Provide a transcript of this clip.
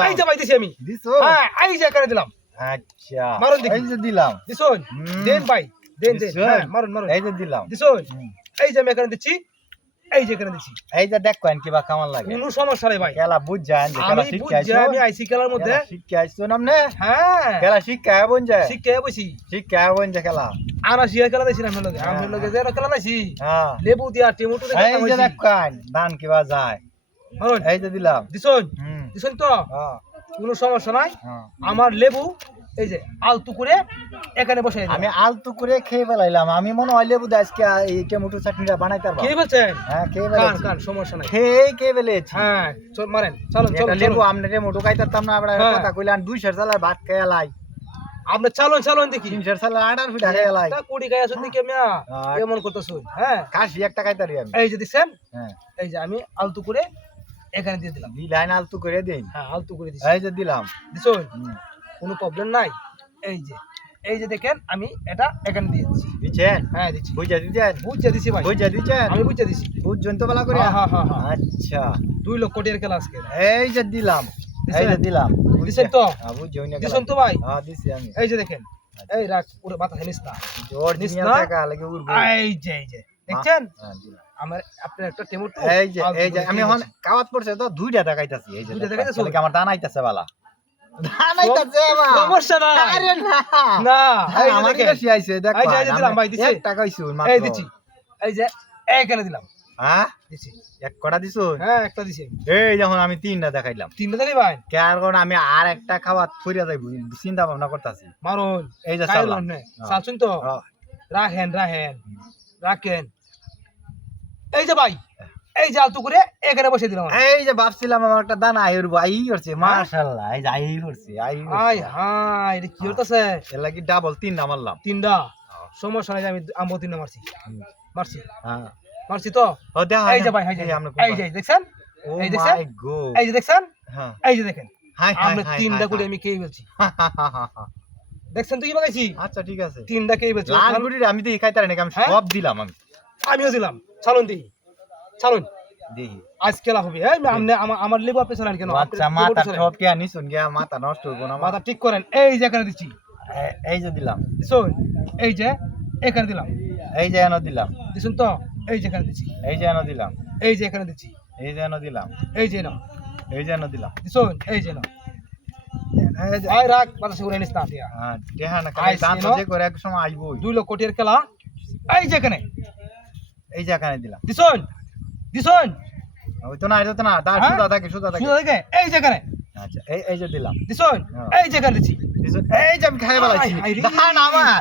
এই যে ভাই দিছি আমি দিছো হ্যাঁ এই যে এখানে দিলাম আচ্ছা মারুন দেখি এই যে দিলাম দিছুন দেন ভাই দেন দেন দিছুন? হ্যাঁ মারুন মারুন এই যে দিলাম দিছুন এই যে আমি এখানে দিচ্ছি এই যে এখানে দিচ্ছি এই যে দেখ কোন কিবা কেমন লাগে কোনো সমস্যা নাই ভাই খেলা বুঝ যায় যে খেলা আমি শিখাইছো বুঝছি আমি আইসি খেলার মধ্যে শিখাইছো নামনে হ্যাঁ খেলা শিখায় বন যায় শিখে বসি শিখায় বন যায় খেলা আর শিখে খেলা দিছি না আমি লগে যে খেলা দিছি হ্যাঁ লেবু দিয়া টেমোটো দিয়ে এই যে দেখ কোন ধান কিবা যায় মারুন এই যে দিলাম দিছুন হুম দিছুন তো হ্যাঁ কোনো সমস্যা নাই হ্যাঁ আমার লেবু এই যে আলতু করে এখানে বসাই দিলাম আমি আলতু করে খেয়ে ফেলাইলাম আমি মনে হয় লেবু আজকে এই টমেটো চাটনিটা বানাইতে পারবো কি বলছেন হ্যাঁ খেয়ে কার ফেলেছি কার সমস্যা নাই খেয়ে ফেলেছি হ্যাঁ চল মারেন চলুন এটা চলুন লেবু লেবু আমনে টমেটো খাইতাম না আমরা হ্যাঁ। কথা কইলাম 200 সালের ভাত খেয়ে লাই আপনি চলুন চলুন দেখি 300 সালের আটার পিঠা খেয়ে লাই তা কুড়ি গায়ে আসুন দেখি মিয়া আর- এমন করতেছুন হ্যাঁ কাশি একটা খাইতারি আমি এই যে দিচ্ছেন হ্যাঁ এই যে আমি আলতু করে এখানে দিয়ে দিলাম দিলাইন আলতু করে দেই হ্যাঁ আলতু করে দিছি এই যে দিলাম দিছুন হুম। কোনো প্রবলেম নাই এই যে দেখেন আমি এটা এখানে দিয়ে দিচ্ছি দিছেন হ্যাঁ দিচ্ছি বুঝা দিছেন বুঝছে দিছি ভাই বুঝা দিছেন আমি বুঝছে দিছি বুঝছেন তো ভালো করে হ্যাঁ, হ্যাঁ, হ্যাঁ, হ্যাঁ। আচ্ছা 2 লক্ষ টাকার খেলা আজকে এই যে দিলাম এই যে দিলাম দিছেন তো হ্যাঁ বুঝছেন না দিছেন তো ভাই হ্যাঁ দিছি আমি এই যে দেখেন এই রাখ পুরো মাথা হেলিস না জোর নিস দিনিয়া না? টাকা লাগে উড়বো এই যে দেখছেন হ্যাঁ দিলাম আমার আপনার একটা টেমোটো এই যে আমি এখন কাওয়াত পড়ছে তো দুইটা দেখাইতাছি এই যে দুইটা দেখাইতাছো? তাহলে কি আমার দান আইতাছে বালা দান আইতাছে মা সমস্যা নাই আরে না না এই যে আমার দেখেন বেশি আইছে দেখ এই যে দিলাম ভাই, দিছি। 1 টাকা হইছে মাত্র এই দিচ্ছি এই যে এখানে দিলাম হ্যাঁ দিচ্ছি এক কটা দিছো হ্যাঁ একটা দিছি এই যখন আমি তিনটা দেখাইলাম তিনটা দিলি ভাই কারণ আমি আর একটা খাওয়াত ফুরিয়া যাইব চিন্তা ভাবনা করতেছি মারুন এই যে খাইলন চাললাম নে চালছুন তো রাখেন রাখেন এই যে ভাই এই যে আলতু করে এখানে বসে দিলাম এই যে ভাবছিলাম আমার একটা দানা আইরবো আই করছে মাশাআল্লাহ এই যে আই করছে আই হাই এটা কি হইতাছে এর লাগি ডাবল তিনটা মারলাম তিনটা সমস্যা নাই আমি আমবো তিনটা মারছি হ্যাঁ মারছি তো ও দেখ এই যে ভাই এই যে দেখছেন ও এই দেখছেন মাই গড এই যে দেখছেন হ্যাঁ এই যে দেখেন হাই আমরা তিনটা করে আমি খেয়ে ফেলছি দেখছেন তো কি বাগাইছি আচ্ছা ঠিক আছে তিনটা খেয়ে ফেলছি লাল গুড়ির আমি তো খাইতারে নাকি আমি হ্যাঁ? সব দিলাম আমি আমিও দিলাম চালুন দিই চালুন দেখি আজ খেলা হবে এই আপনি আমার লেবু আপনি চালান কেন আচ্ছা মাথা সব কি আনিছুন গিয়া মাথা নষ্ট হইব না মাথা ঠিক করেন এই যে এখানে দিচ্ছি এই যে দিলাম শোন এই যে এখানে দিলাম এই যে এনো দিলাম দিছুন তো এই যে এখানে দিচ্ছি এই যে এনো দিলাম এই যে এখানে দিচ্ছি এই যে এনো দিলাম এই যে না এই যে এনো দিলাম দিছুন এই যে না এই যে আয় রাখ মাথা সে উড়াই নিস না দিয়া হ্যাঁ দেহা না আইসি কাই দাঁত ন? যে করে এক সময় আইবই 2 লক্ষ টাকার খেলা এই যে এখানে এই যে এখানে দিলাম দিছুন ওই তো না এটা তো না দাঁত হ্যাঁ? সুদা থাকে সুদা থাকে শুধু দেখে এই যে এখানে আচ্ছা এই যে দিলাম দিছুন হ্যাঁ। এই যে এখানে দিচ্ছি এই যে আমি খাই বেলাইছি আয়, আয় রে। দাঁড়ান আমার